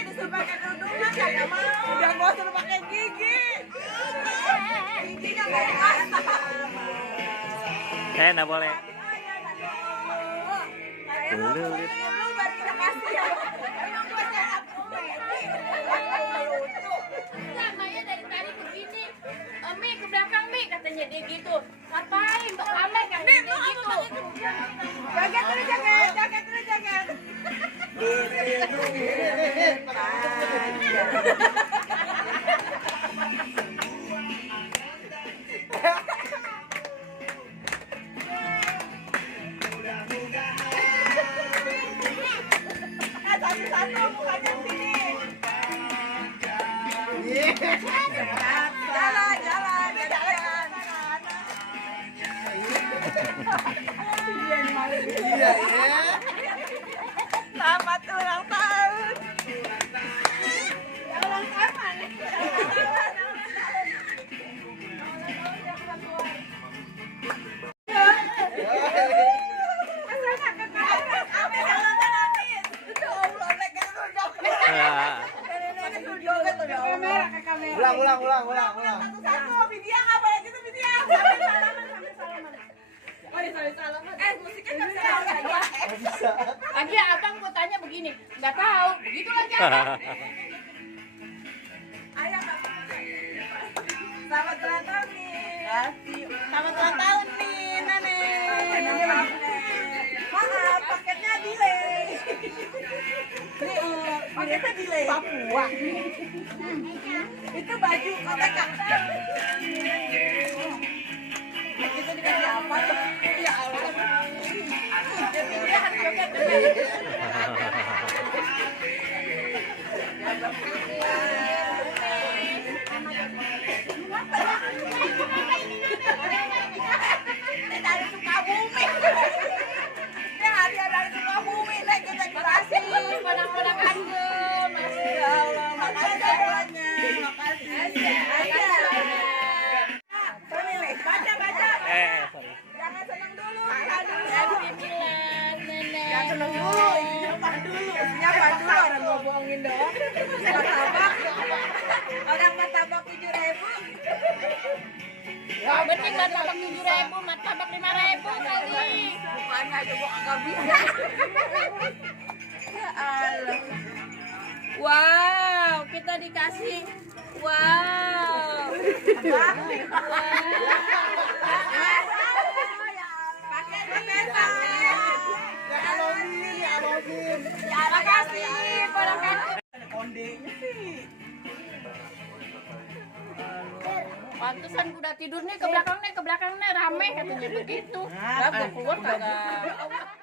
Disuruh pakai kerudungan kagak mau. Udah gua suruh pakai gigi. Giginya nggak dipasang. Nggak boleh. Dulu. Baru kita kasih ya. Emang gua sehat. Namanya dari tadi begini. Mi ke belakang Mi katanya dia gitu. Ngapain Mbak Ame kan dia gitu. Jaket dulu jaket, jaket dulu jaket. Satu-satu mukanya sini. Jalan, jalan, jalan. Iya, iya. Selamat ulang tahun. Ulang tahun mana? Ulang. Satu-satu, Vidya apa ya gitu Vidya? Sambil salaman. Oh, sambil salaman. Musiknya kan saya Bisa. Lagi abang mau tanya begini, nggak tahu, begitu lagi abang. Ayah selamat ulang tahun nih. Selamat ulang tahun nih, Nenek. Maaf, paketnya delay. Paketnya delay. Papua. Itu baju kotak. Kita dikasih apa? Ya Allah. Jadi dia harus joget. Dari Sukabumi. Dia hadiah dari Sukabumi, Nek, kita jelasin. Padang-padang aja, masih Ya Allah, makasih semuanya. Makasih. Pemilih, baca. Sorry. Jangan senang dulu. Happy Milan, Nenek. Jangan senang dulu, isinya dulu. Isinya dulu, orang ngomongin doang. Martabak. Orang martabak 7.000. Mending martabak 7.000, martabak 5.000 kali. Bukannya aja gua agak bisa. Ya Allah. Wow, kita dikasih. Wow. Makasih, kondenya sih. Pantesan udah tidur nih ke belakang nih rame katanya begitu. Lah gua keluar kagak.